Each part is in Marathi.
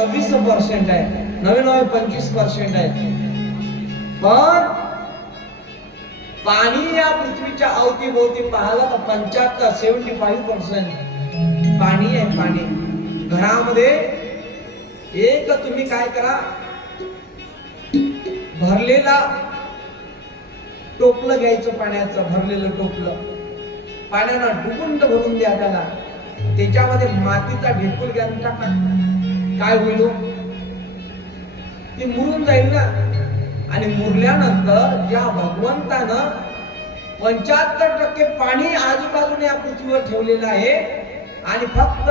26% आहे, नवे 25% आहे. पण पाणी या पृथ्वीच्या अवतीभोवती पाहिलं तर 75-75% पाणी आहे. पाणी घरामध्ये एक तुम्ही काय करा, भरलेला टोपलं घ्यायचं, पाण्याचं भरलेलं टोपलं पाण्यानं डुबुंड भरून द्या त्याला, त्याच्यामध्ये मातीचा ढेकूळ घ्या टाका, काय होईल? ती मुरून जाईल ना. आणि मुरल्यानंतर ज्या भगवंतानं 75% पाणी आजूबाजूने या पृथ्वीवर ठेवलेलं आहे आणि फक्त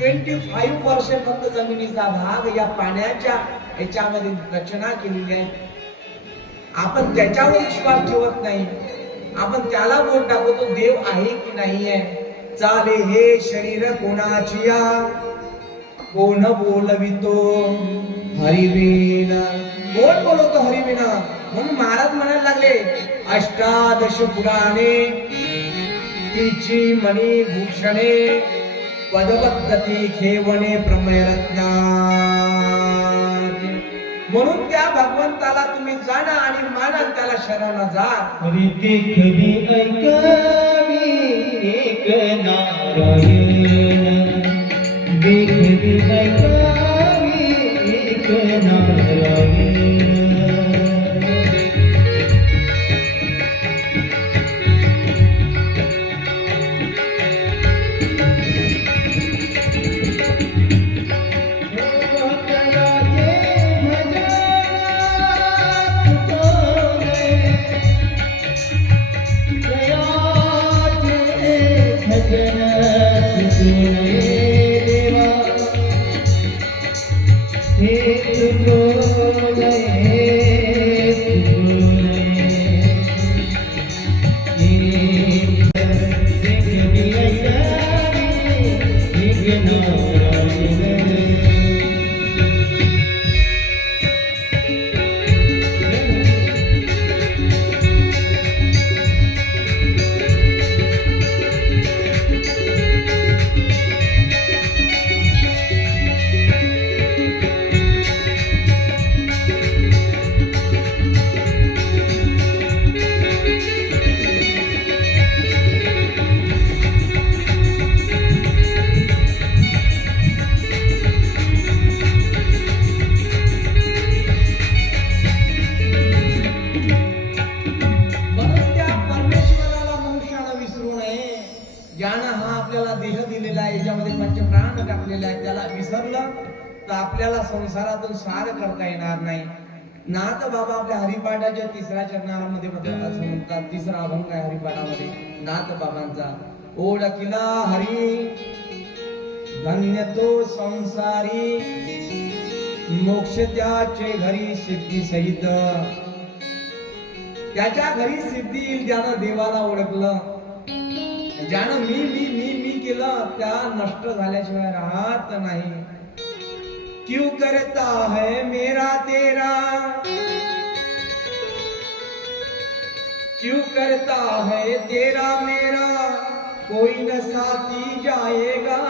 25% फक्त जमिनीचा भाग या पाण्याच्या याच्यामध्ये रचना केलेली आहे. आपण त्याच्यावर विश्वास ठेवत नाही, आपण त्याला बोट टाकतो देव आहे की नाही आहे. चाले हे शरीर कोणाचिया, कोण बोलवितो हरिविना, कोण बोलवतो हरिविना. म्हणून महाराज म्हणायला लागले, अष्टादश पुराणे तिची मणी भूषणे, पदपद्धती खेवणे प्रमेयरत्ना. म्हणून त्या भगवंताला तुम्ही जाणा आणि माना, त्याला शरण जा. देखी ऐकावी एक नारायण, देखी ऐकावी एक नारायण. आपल्याला संसारातून सार करता येणार नाही. नाथ बाबा आपल्या हरिपाठाच्या 3ऱ्या चरणामध्ये म्हणतात, 3रा अभंग आहे हरिपाठामध्ये नाथ बाबांचा. ओळखिला हरी धन्य तो संसारी, मोक्ष त्याचे घरी सिद्धी सहित. त्याच्या घरी सिद्धी येईल ज्यानं देवाला ओळखलं. ज्यानं मी मी मी मी केलं त्या नष्ट झाल्याशिवाय राहत नाही. क्यों करता है मेरा तेरा, क्यों करता है तेरा मेरा, कोई न साथी जाएगा.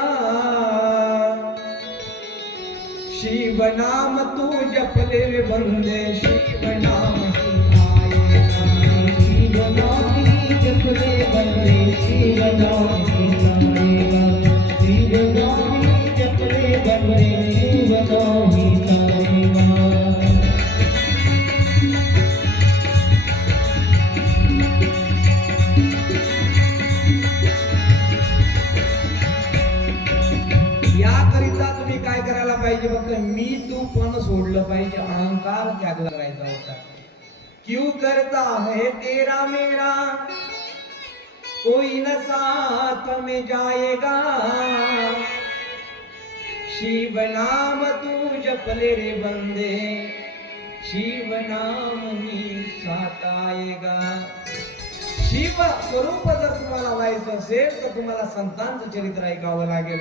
शिव नाम तू जप ले बंदे, शिव नाम तू आएगा. शिव नाम जप ले बंदे, शिव नाम तू आएगा. शिव नाम जप ले बंदे, याकरिता तुम्ही काय करायला पाहिजे? फक्त मी तू पण सोडलं पाहिजे, अहंकार त्यागला करायचा होता. क्यों करता है तेरा मेरा, कोई न साथ में जाएगा. शिव नाम तू जपले रे बंदे, शिव नाम ही साथ आएगा. शिव स्वरूप जर तुम्हाला व्हायचं असेल तर तुम्हाला संतांचं चरित्र ऐकावं लागेल.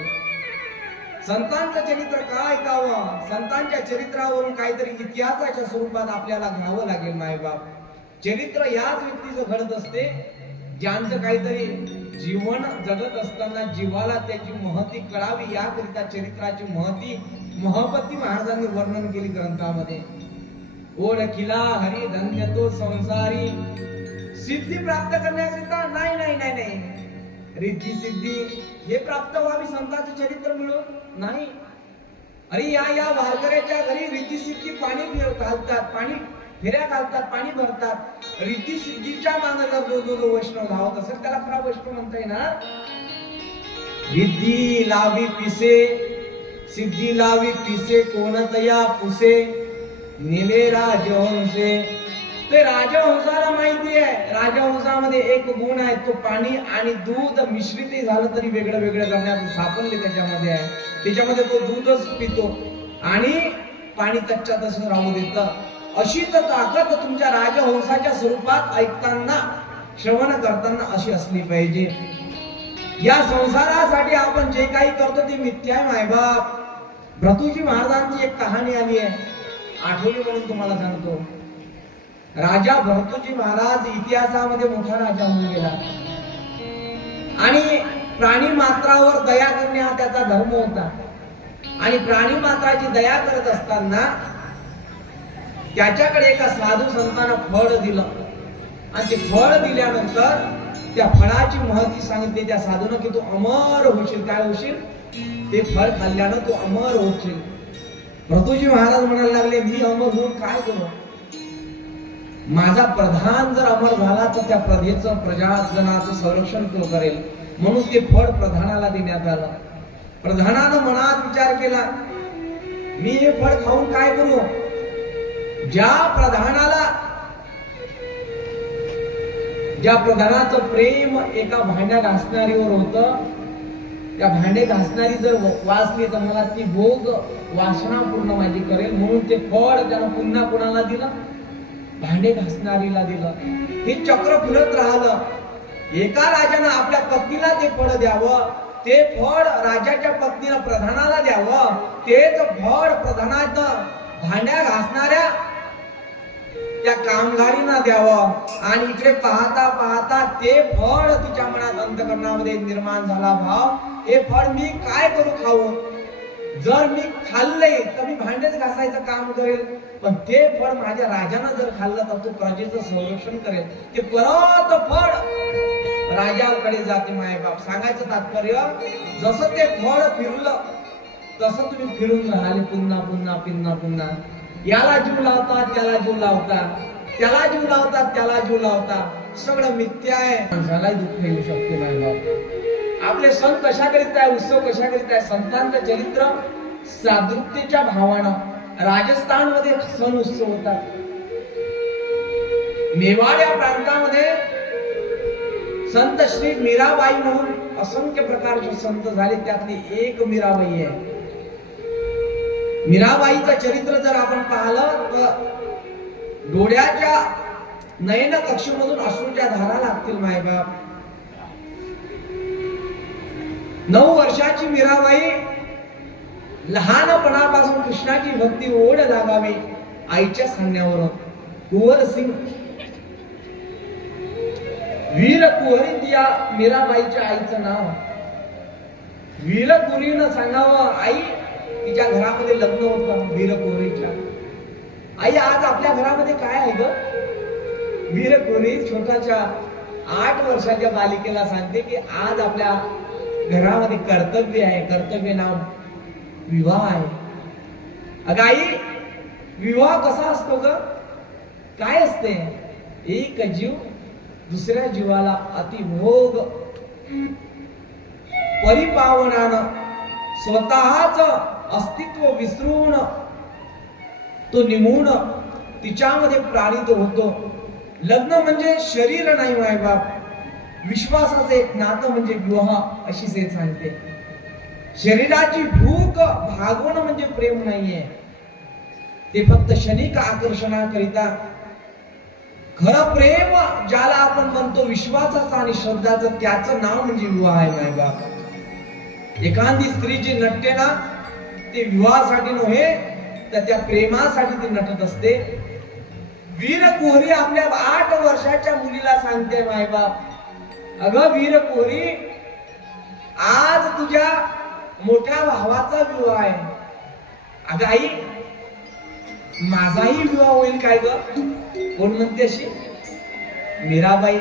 संतांचं चरित्र काय ऐकावं? संतांच्या चरित्रावरून काहीतरी इतिहासाच्या स्वरूपात आपल्याला घ्यावं लागेल. मायबाप चरित्र याच व्यक्तीचं घडत असते ज्यांचं काहीतरी जीवन जगत असताना जीवाला त्याची महती कळावी याकरिता चरित्राची महपती महाराजांनी वर्णन केली ग्रंथामध्ये. ओळखिला हरी धन्य तो संसारी, सिद्धी प्राप्त करण्याकरिता नाही नाही नाही नाही, रिद्धी सिद्धी हे प्राप्त व्हावी संतांचे चरित्र मिळून नाही. अरे या वारकऱ्याच्या घरी रिद्धी सिद्धी पाणी घालतात, पाणी फेऱ्या घालतात, पाणी भरतात. रिद्धी सिद्धीच्या मागे जर जो वैष्णव धावत असेल त्याला खरा वैष्णव म्हणता येणार. रिद्धी लावी पिसे, सिद्धी लावी पिसे, कोणतया पुसे, निले राजहंसे. ते राजहंसाला माहिती आहे, राजहंसामध्ये एक गुण आहे, तो पाणी आणि दूध मिश्रित झालं तरी वेगळं वेगळं करण्याचं सापडले त्याच्यामध्ये आहे. त्याच्यामध्ये तो दूधच पितो आणि पाणी तच्च्या तसं राहू देतं. अशी तर ताकद तुमच्या राजहंसाच्या स्वरूपात ऐकताना श्रवण करताना अशी असली पाहिजे. या संसारासाठी आपण जे काही करतो ते मिथ्या आहे मायबाप. भ्रतुजी महाराजांची एक कहाणी आली आहे, आठवली म्हणून तुम्हाला सांगतो. राजा भरतुजी महाराज इतिहासामध्ये मोठा राजा होऊन गेला आणि प्राणी मात्रावर दया करणे हा त्याचा धर्म होता. आणि प्राणी मात्राची दया करत असताना त्याच्याकडे एका साधू संतांना फळ दिलं आणि ते फळ दिल्यानंतर त्या फळाची महती सांगितली त्या साधूनं की तू अमर होशील. काय होशील? ते फळ खाल्ल्यानं तू अमर होशील. भरतुजी महाराज म्हणायला लागले, मी अमर होऊन काय करू? माझा प्रधान जर अमर झाला तर त्या प्रजेचं प्रजाजनाचं संरक्षण तो करेल. म्हणून ते फळ प्रधानाला देण्यात आलं. प्रधानानं मनात विचार केला, मी हे फळ खाऊन काय करू? ज्या प्रधानाचं प्रेम एका भांड्या घासणारीवर होतं, त्या भांडे घासणारी जर वाचली तर मला ती भोग वासना पूर्ण माझी करेल. म्हणून ते फळ त्यानं पुन्हा कोणाला दिलं? भांडे घासणारीला दिलं. हे चक्र फिरत राहिलं. एका राजानं आपल्या पत्नीला ते फळ द्यावं, ते फळ राजाच्या पत्नीला प्रधानाला द्यावं, तेच फळ प्रधानाचं भांड्या घासणाऱ्या त्या कामगारींना द्यावं. आणि इकडे पाहता पाहता ते फळ तिच्या मनात अंतःकरणामध्ये निर्माण झाला भाव, हे फळ मी काय करू खाऊ? जर मी खाल्ले तर मी भांडेच घासायचं काम करेल, पण ते फळ माझ्या राजानं जर खाल्लं तर तो प्रजेचं संरक्षण करेल. ते परत फळ राजाकडे जाते. मायबाप सांगायचं तात्पर्य, जसं ते फळ फिरलं तसं तुम्ही फिरून राहिले पुन्हा पुन्हा पुन्हा पुन्हा. याला जीव लावतात, त्याला जीव लावतात, त्याला जीव लावतात, त्याला जीव लावतात. सगळं मिथ्या आहे. माणसालाही दुःख येऊ शकते मायबाप. आपले सण कशाकरिता आहे, उत्सव कशाकरिता आहे? संतांचं चरित्र साधुतेच्या भावानं राजस्थान मध्ये सण उत्सव होतात. मेवाड या प्रांतामध्ये संत श्री मीराबाई म्हणून असंख्य प्रकारचे संत झाले, त्यातली एक मीराबाई आहे. मीराबाईचं चरित्र जर आपण पाहिलं तर डोळ्याच्या नयन कक्षेमधून अश्रूच्या धारा लागतील मायबाप. 9 वर्षाची मीराबाई लहानपणापासून कृष्णाची भक्ती ओढ लागावी आईच्या सांगण्यावर. कुंवर सिंग वीर कुहरी या मीराबाईच्या आईचं नाव. वीर कुहरीनं सांगावं, आई तिच्या घरामध्ये लग्न होतं वीर कुहरीच्या. आई आज आपल्या घरामध्ये काय आहे ग? वीर कुहरी छोट्याच्या 8 वर्षाच्या बालिकेला सांगते की आज आपल्या घरामध्ये कर्तव्य आहे. कर्तव्य नाव विवाह आहे. अगं आई, विवाह कसा असतो ग? काय असते? एक जीव दुसऱ्या जीवाला अतिभोग परिपावनानं स्वतःच अस्तित्व विसरून तो निमून तिच्यामध्ये प्राणित होतो. लग्न म्हणजे शरीर नाही मायबाप, विश्वासाचं एक नातं म्हणजे विवाह, अशी से सांगते. शरीराची भूक भागवणं म्हणजे प्रेम नाहीये, ते फक्त क्षणिक आकर्षणाकरिता. खरं प्रेम ज्याला आपण म्हणतो विश्वासाचं आणि श्रद्धाचं, त्याचं नाव म्हणजे विवाह आहे मायबाप. एखादी स्त्री जी नटते ना, ते विवाहासाठी नव्हे तर त्या प्रेमासाठी ती नटत असते. वीर कुहरी आपल्या 8 वर्षाच्या मुलीला सांगते, मायबाप अगं वीर पोरी, आज तुझ्या मोठ्या भावाचा विवाह आहे. अगं आई, माझाही विवाह होईल काय ग? कोण म्हणते अशी? मीराबाई,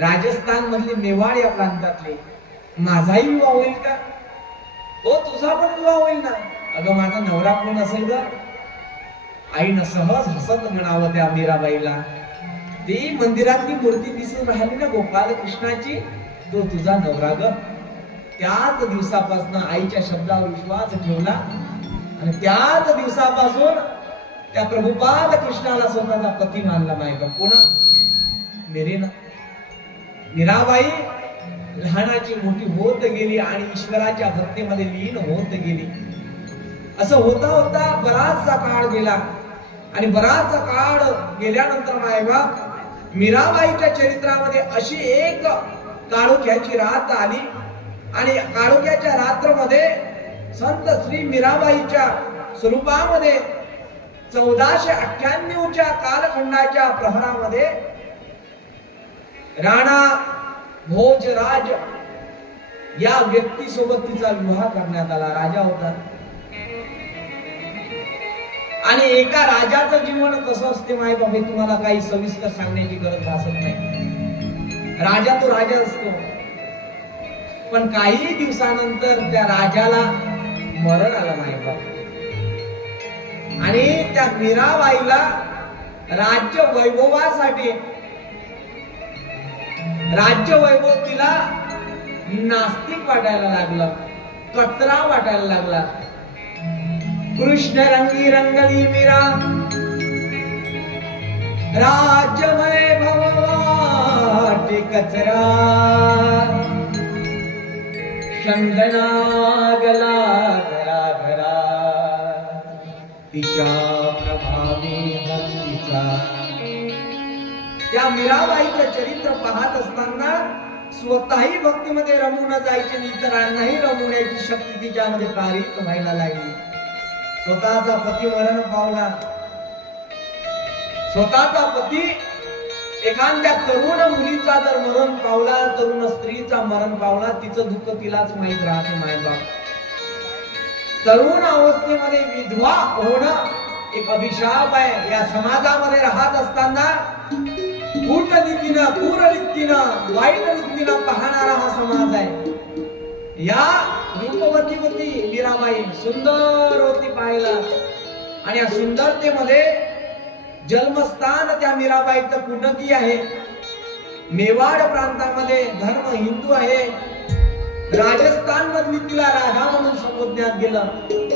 राजस्थान मधली मेवाड या प्रांतातली. माझाही विवाह होईल का? हो, तुझा पण विवाह होईल ना. अगं माझा नवरा कोण असेल ग? आईनं सहज हसत म्हणावं त्या मीराबाईला, ती मंदिरातली मूर्ती दिसून राहिली ना गोपाल कृष्णाची, तो तुझा नवरा ग. त्याच दिवसापासून आईच्या शब्दावर विश्वास ठेवला आणि त्याच दिवसापासून त्या प्रभुपाद कृष्णाला स्वतःचा पती मानला. माहिती कोण? मेरीना. मीराबाई लहानाची मोठी होत गेली आणि ईश्वराच्या भक्तीमध्ये लीन होत गेली. असं होता होता बराचसा काळ गेला आणि बराचसा काळ गेल्यानंतर मायबाप मीराबाईच्या चरित्रामध्ये अशी एक काळोख्याची रात आली आणि काळोख्याच्या रात्रमध्ये संत श्री मीराबाईच्या स्वरूपामध्ये 1498च्या कालखंडाच्या प्रहरामध्ये राणा भोजराज या व्यक्तीसोबत तिचा विवाह करण्यात आला. राजा होता आणि एका राजाचं जीवन कसं असते माय बाबा, तुम्हाला काही सविस्तर सांगण्याची गरज भासत नाही. राजा तो राजा असतो, पण काही दिवसानंतर त्या राजाला मरण आलं माय बाबा आणि त्या मीराबाईला राज्य वैभवासाठी राज्य वैभव तिला नास्तिक वाटायला लागलं, कचरा वाटायला लागला. कृष्ण रंगी रंगली मीरा राज्य वैभव वाटे कचरा, शंदनागला घरा घरा तिच्या प्रभावी भक्तीचा. त्या मीराबाईचं चरित्र पाहत असताना स्वतःही भक्तीमध्ये रमून जायची, इतरांनाही रमवण्याची शक्ती तिच्यामध्ये पारित व्हायला लागली. स्वतःचा पती मरण पावला, स्वतःचा पती एखाद्या तरुण मुलीचा जर मरण पावला, तरुण स्त्रीचा मरण पावला, तिचं दुःख तिलाच माहित राहते. मायबाप, तरुण अवस्थेमध्ये विधवा होणं एक अभिशाप आहे. या समाजामध्ये राहत असताना कूटनीतीनं, क्रूरनीतीनं, वाईट रीतीनं पाहणारा हा समाज आहे. या रूपवती होती मीराबाई, सुंदर होती पाहायला आणि या सुंदरतेमध्ये जन्मस्थान त्या मीराबाईचं कुणकी आहे. मेवाड प्रांतामध्ये धर्म हिंदू आहे. राजस्थान मधली तिला राधा म्हणून संबोधण्यात गेलं.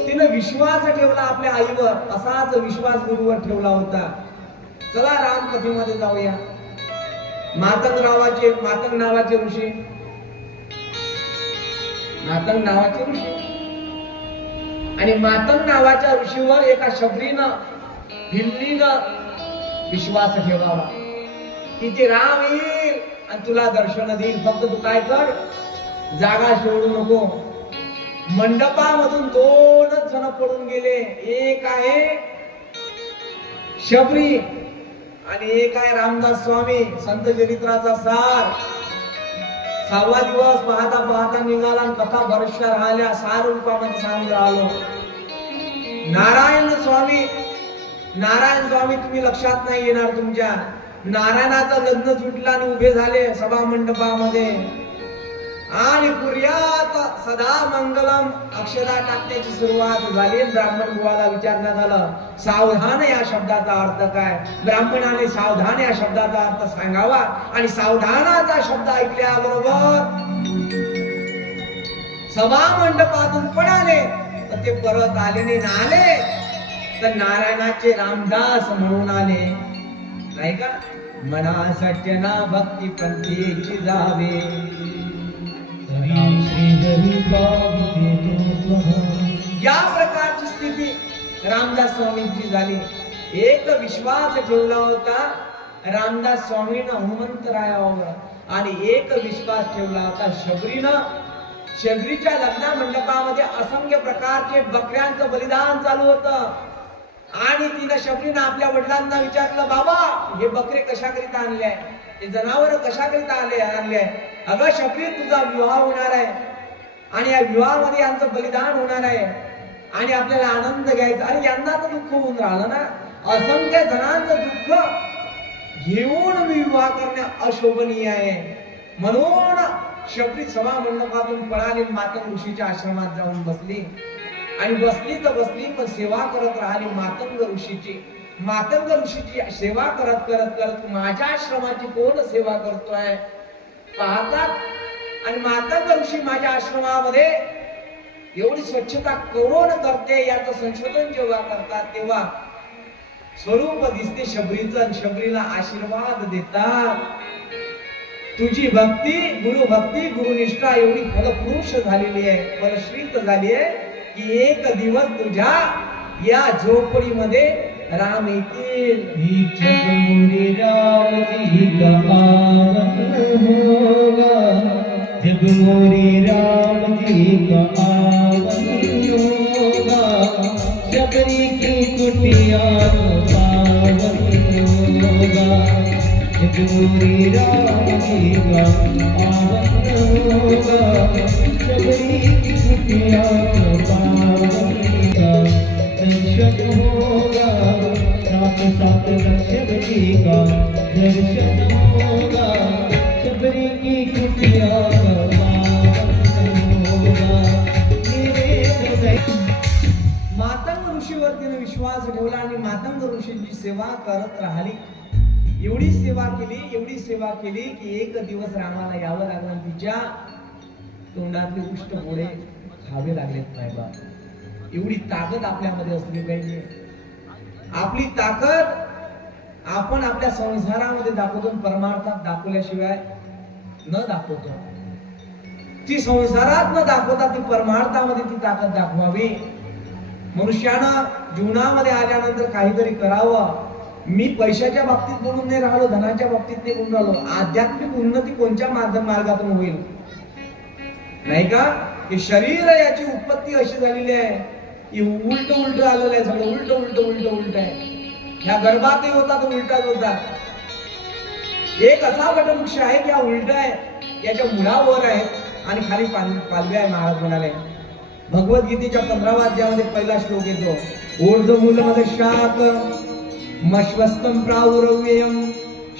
तिने विश्वास ठेवला आपल्या आईवर, असाच विश्वास गुरुवर ठेवला होता. चला रामकथेमध्ये जाऊया. मातंग नावाचे ऋषी, मातंग नावाचे ऋषी आणि मातंग नावाच्या ऋषीवर एका शबरीनं भिल्लीनं विश्वास ठेवावा की ते राम येईल आणि तुला दर्शन देईल. फक्त तू काय कर, जागा सोडू नको. मंडपामधून 2च जण पडून गेले. एक आहे शबरी आणि एक आहे रामदास स्वामी. संत चरित्राचा सार. 6वा दिवस पाहता पाहता निघाला आणि कथा बऱ्याचशा राहिल्या. सार रूपामध्ये सांगून राहिलो. नारायण स्वामी तुम्ही लक्षात नाही येणार तुमच्या. नारायणाचं लग्न सुटलं आणि उभे झाले सभा मंडपामध्ये आणि पुर्यात सदा मंगलम अक्षरा टाकण्याची सुरुवात झाली. ब्राह्मण बुवाला विचारण्यात आलं, सावधान या शब्दाचा अर्थ काय? ब्राह्मणाने सावधान या शब्दाचा अर्थ सांगावा आणि सावधानाचा शब्द ऐकल्याबरोबर सभा मंडपातून पडाले तर ते परत आले नाले तर नारायणाचे रामदास म्हणून आले. नाही का? मना सज्जना भक्ती पंथीची जावे, या प्रकारची स्थिती रामदास स्वामींची झाली. एक विश्वास ठेवला होता रामदास स्वामींना हनुमंतरायावर आणि एक विश्वास ठेवला होता शबरीनं. शबरीच्या लग्न मंडपामध्ये असंख्य प्रकारचे बकऱ्यांचं बलिदान चालू होतं आणि तिनं शबरीनं आपल्या वडिलांना विचारलं, बाबा हे बकरे कशाकरिता आणले आहे? ते जनावर कशाकरिता आणले आहे? अगं शबरी, तुझा विवाह होणार आहे आणि या विवाहामध्ये यांचं बलिदान होणार आहे आणि आपल्याला आनंद घ्यायचा. अरे यांना तर दुःख होऊन राहिलं ना, असंख्य जणांचं दुःख घेऊन मी विवाह करणे अशोभनीय आहे. म्हणून शबरी सभा मंडपातून पळाली, मातंग ऋषीच्या आश्रमात जाऊन बसली आणि बसली तर बसली, पण सेवा करत राहिली मातंग ऋषीची. मातंग ऋषीची सेवा करत करत करत माझ्या आश्रमाची कोण सेवा करतोय पाहतात. आणि मातंग ऋषी माझ्या आश्रमामध्ये एवढी स्वच्छता कोण करते याचं संशोधन जेव्हा करतात तेव्हा स्वरूप दिसते शबरीचं आणि शबरीला आशीर्वाद देतात. तुझी भक्ती, गुरुभक्ती, गुरुनिष्ठा एवढी फलपुरुष झालेली आहे, फलश्रीत झाली आहे की एक दिवस तुझ्या या झोपडीमध्ये राम येतील. जब मोरे राम जी का आवन होगा, शबरी की कुटिया पावन होगा। जब मोरे राम जी का आवन होगा, शबरी की कुटिया पावन होगा। दर्शन होगा, साथ साथ शबरी का दर्शन होगा। शबरी की कुटिया मातंग ऋषीवर तिने विश्वास ठेवला आणि मातंग ऋषींची सेवा करत राहिली. एवढी सेवा केली की एक दिवस रामाला यावं लागलं. तिच्या तोंडातले उष्ट गोळे खावे लागलेत साहेबा. एवढी ताकद आपल्यामध्ये असली पाहिजे. आपली ताकद आपण आपल्या संसारामध्ये दाखवतो, परमार्थात दाखवल्याशिवाय न दाखवतो. ती संसारात न दाखवता ती परमार्थामध्ये ती ताकद दाखवावी. मनुष्यानं जीवनामध्ये आल्यानंतर काहीतरी करावं. मी पैशाच्या बाबतीत बोलून नाही राहिलो, धनाच्या बाबतीत नाही बोलून राहिलो. आध्यात्मिक उन्नती कोणत्या मार्गातून होईल नाही का? हे शरीर याची उत्पत्ती अशी झालेली आहे की उलट आलेलं आहे, सगळं उलट आहे. ह्या गर्भातही होता तो उलटाच होता. एक असा वटवृक्ष आहे की हा उलट आहे, याच्या मुळावर आहे आणि खाली पालवी आहे. महाराज म्हणाले भगवद्गीतेच्या 15व्या अध्यायामध्ये पहिला श्लोक येतो, ऊर्ध्वमूलमदशात मश्वस्तम प्रावुरव्ययम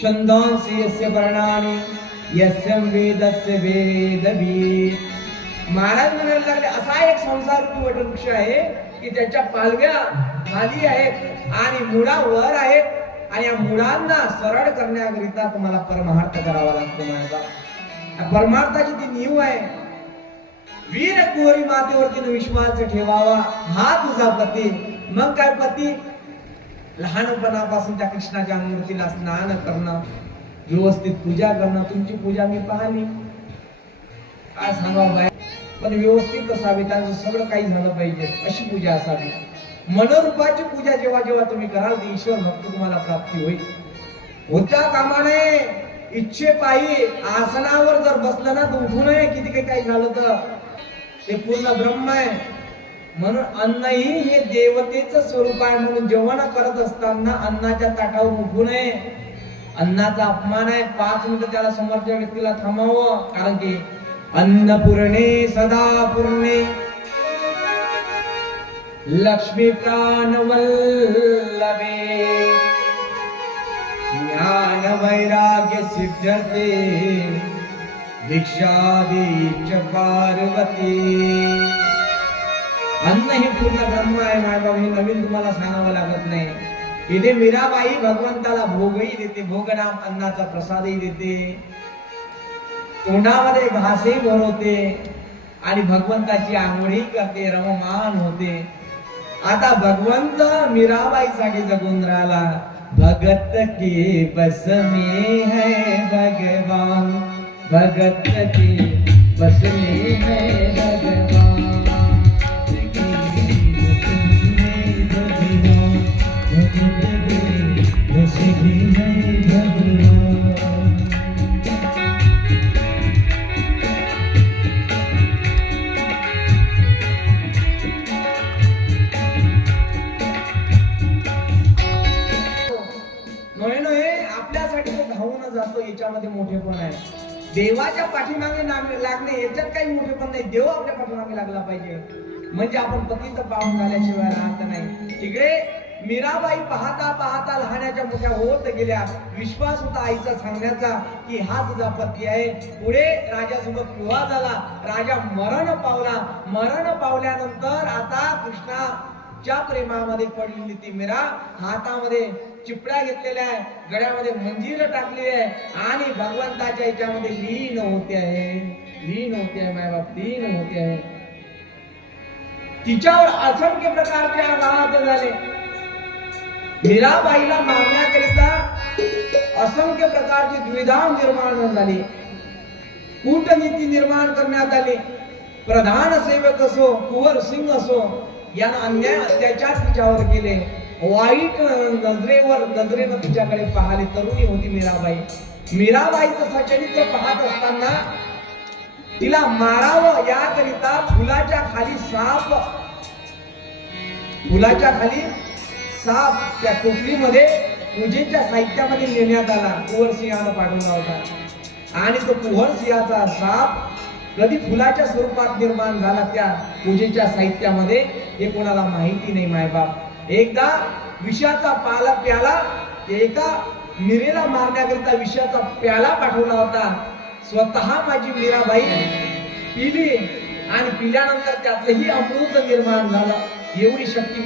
छंदांसि यस्य वर्णानि यस्यं वेदस्य वेदविद. महाराज म्हणायला लागले असा एक संसार रूपी वटवृक्ष आहे की त्याच्या पालव्या खाली आहेत आणि मुळावर आहेत आणि या मुळांना सरळ करण्याकरिता तुम्हाला परमार्थ करावा लागतो. माझा परमार्थाची ती नीव आहे. वीर कुंवरी मातेवरती विश्वास ठेवावा. हा तुझा पती. मग काय पती? लहानपणापासून त्या कृष्णाच्या मूर्तीला स्नान करणं, व्यवस्थित पूजा करणं. तुमची पूजा मी पाहिली, काय सांगावं बाय, पण व्यवस्थित असावी. त्यांचं सगळं काही झालं पाहिजे अशी पूजा असावी. मनोरूपाची पूजा जेव्हा जेव्हा तुम्ही कराल ती ईश्वर भक्त तुम्हाला प्राप्ती होईल. होत्या कामाने इच्छे पायी आसनावर जर बसलं ना तर उठू नये. किती काही झालं तर ते पूर्ण ब्रह्म आहे. म्हणून अन्नही हे देवतेचं स्वरूप आहे. म्हणून जेवण करत असताना अन्नाच्या ताटावर उठू नये. अन्नाचा अपमान आहे. 5 मिनिटं त्याला समोरच्या व्यक्तीला थांबावं. कारण की अन्नपूर्णे सदा पूर्णे लक्ष्मी प्राणवल्लभे ज्ञान वैराग्य सिद्ध्यते भिक्षादीच पार्वती. अन्न हे पूर्ण ब्रह्म आहे. माझ्या हे नवीन तुम्हाला सांगावं लागत नाही. इथे मीराबाई भगवंताला भोगही देते, भोगनाम अन्नाचा प्रसादही देते, तोंडामध्ये घासही भरवते आणि भगवंताची आंघोळही करते, रममान होते. आता भगवंत मीराबाईसाठी जगून राहिला. भगत के बस में है भगवान, भगत के बस में है भगवान. याच्यामध्ये मोठेपण आहे. देवाच्या पाठीमागे लागणे याच्यात काही मोठेपण नाही. देव आपल्या पाठीमागे लागला पाहिजे, म्हणजे आपण पतीचं पावन झाल्याशिवाय राहत नाही. तिकडे मीराबाई पाहता पाहता लहानाच्या मोठ्या होत गेल्या. विश्वास होता आईचा सांगण्याचा की हा तुझा पती आहे. पुढे राजासोबत विवाह झाला. राजा मरण पावला. मरण पावल्यानंतर आता कृष्णाच्या प्रेमामध्ये पडलेली ती मीरा हातामध्ये चिपड्या घेतलेल्या आहे, गळ्यामध्ये मंजीर टाकली आहे आणि भगवंताच्या याच्यामध्ये लीन होते आहे. लीन होते आहे मायबाप, लीन होते आहे. तिच्यावर असंख्य प्रकारचे आघात झाले. मीराबाईला मारण्याकरिता असंख्य प्रकारची द्विधा निर्माण झाली. कूटनीती निर्माण करण्यात आली. प्रधान सेवक असो, कुंवर सिंग असो, यांना अन्याय अत्याचार तिच्यावर केले. वाईट नजरेनं तिच्याकडे पाहिले. तरुणी होती मीराबाई. मीराबाईचं सचरित्र पाहत असताना तिला मारावं याकरिता फुलाच्या खाली साप त्या टोपलीमध्ये पूजेच्या साहित्यामध्ये नेण्यात आला. कुंवरसिंहानं पाठवला होता आणि तो कुंवरसिंहाचा साप कधी फुलाच्या स्वरूपात निर्माण झाला त्या पूजेच्या साहित्यामध्ये हे कोणाला माहिती नाही मायबाप. एकदा विषाचा प्याला एका मीरेला मारण्याकरिता विषाचा प्याला पाठवला होता. स्वतः माझी मीराबाई पिली आणि पिल्यानंतर त्यातही अमृत निर्माण झालं. एवढी शक्ती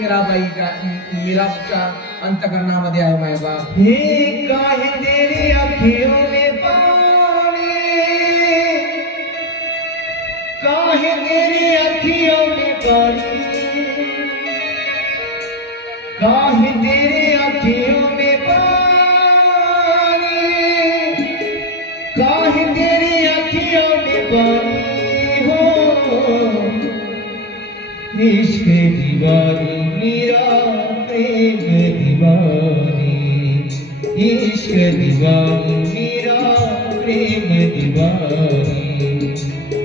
मीराच्या अंतकरणामध्ये आहे मायबाप. हे काहे तेरी अखियों में पानी, काहे तेरी अखियों में पानी, काहे तेरी अखियों में पानी, काहे तेरी अखियों में पानी हो। इश्क दीवानी मेरा प्रेम दीवानी, इश्क दीवानी मेरा प्रेम दीवानी,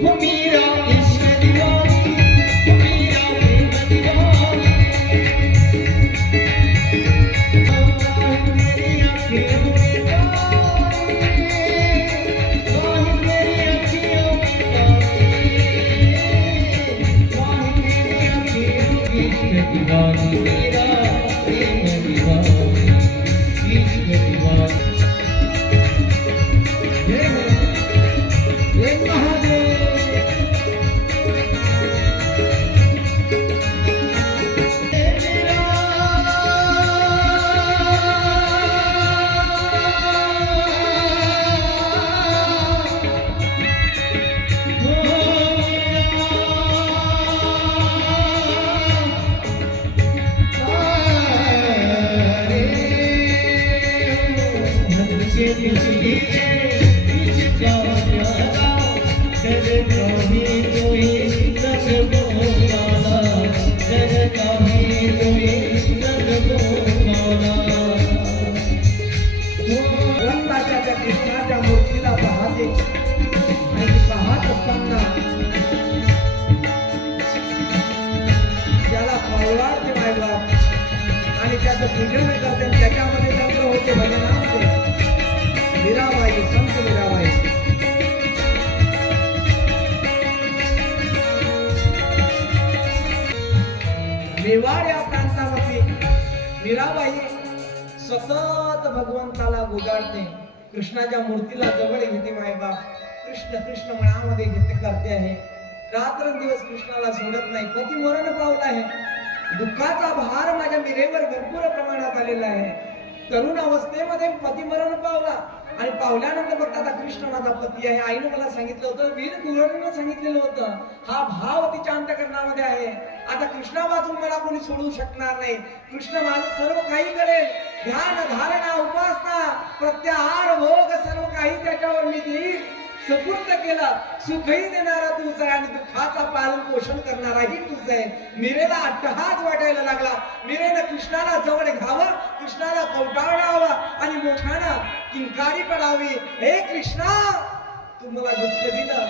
वो मेरा इश्क दीवानी, वो मेरा प्रेम दीवानी। तेरी अखियों में पानी, तेरी अखियों में पानी, इश्क दीवानी मेरा प्रेम दीवानी, इश्क दीवानी। जय महादेव। कृष्णाच्या मूर्तीला पाहते आणि पाहत असताना त्याला पावलाडते मायबाप आणि त्याचं पूजन करते. त्याच्यामध्ये तंत्र होते, भजना होते. मीराबाई, संत मीराबाई. मेवाड या प्रांतामध्ये मीराबाई सतत भगवंताला गुजारते. कृष्णाच्या मूर्तीला जवळ घेते मायबाप. कृष्ण कृष्ण मनामध्ये घेते करते आहे. रात्रंदिवस कृष्णाला सोडत नाही. पती मरण पावला आहे. दुःखाचा भार माझ्या मीरेवर भरपूर प्रमाणात आलेला आहे. तरुण अवस्थेमध्ये पती मरण पावला आणि पावल्यानंतर फक्त आता कृष्ण माझा पती आहे. आईने मला सांगितलं होतं, वीर कुंवरीने सांगितलेलं होतं, हा भाव तिच्या अंतकरणामध्ये आहे. आता कृष्णा वाचून मला कोणी सोडू शकणार नाही. कृष्ण माझं सर्व काही करेल. ध्यान, धारणा, उपासना, प्रत्याहार, भोग सर्व काही त्याच्यावर मी देईल. सुपूर्द केला. सुखही देणारा तूच आहे आणि दुःखाचा पालन पोषण करणाराही तूच आहे. मीरेला अट्टहास वाटायला लागला. मीरेनं कृष्णाला जवळ घ्यावं, कृष्णाला कवटाळावं आणि मोठ्यानं किंकारी पडावी. हे कृष्णा, तू मला दुःख दिलं.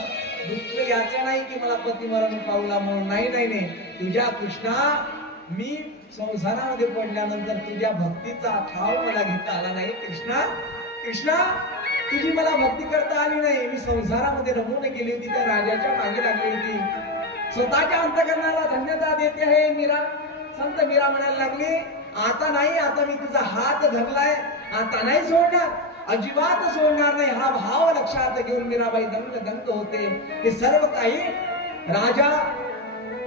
दुःख याचं नाही की मला पती मरण पावला म्हणून. नाही नाही नाही, तुझ्या कृष्णा मी संसारामध्ये पडल्यानंतर तुझ्या भक्तीचा ठाव मला घेता आला नाही. कृष्णा कृष्णा तुझी मला भक्ती करता आली नाही, मी संसारामध्ये रमून गेली होती, त्या राजाच्या मागे लागली होती. स्वतःच्या अंतकरणाला धन्यता देते आहे मीरा. संत मीरा म्हणायला लागली, आता नाही, आता मी तुझा हात धरलाय, आता नाही सोडणार, अजिबात सोडणार नाही. हा भाव लक्षात घेऊन मीराबाई दंग होते. हे सर्व काही राजा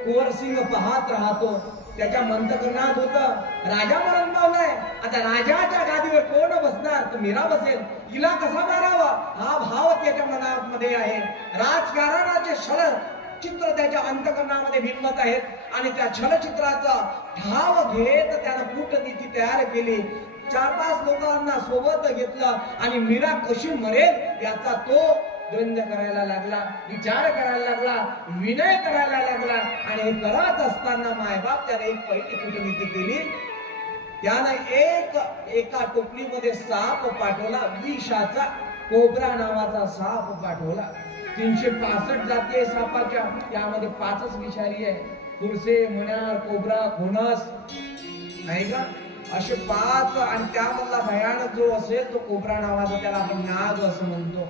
कुंवरसिंग पाहत राहतो. त्याच्या मंतकरणात होत, राजा मरण पावलाय, आता राजाच्या गादीवर कोण बसणार, तर मीरा बसेल, हिला कसा मारावा, हा भाव त्याच्या मनामध्ये आहे. राजकारणाचे छळ चित्र त्याच्या अंतकरणामध्ये बिंबत आहेत आणि त्या छलचित्राचा ठाव घेत त्यानं कूटनीती तयार केली. 4-5 लोकांना सोबत घेतलं आणि मीरा कशी मरेल याचा तो द्वंद्व करायला लागला, विचार करायला लागला, विनय करायला लागला. आणि हे करत असताना मायबाप त्याने एक पहिली कूटनीती केली. त्यानं एका टोपलीमध्ये साप पाठवला, विषाचा कोबरा नावाचा साप पाठवला. 365 जाती आहे सापाच्या, त्यामध्ये 5च विषारी आहे. कुरसे, मण्यार, कोबरा, घोणस, नाही का, असे 5. आणि त्यामधला भयानक जो असेल तो कोबरा नावाचा, त्याला आपण नाग असं म्हणतो.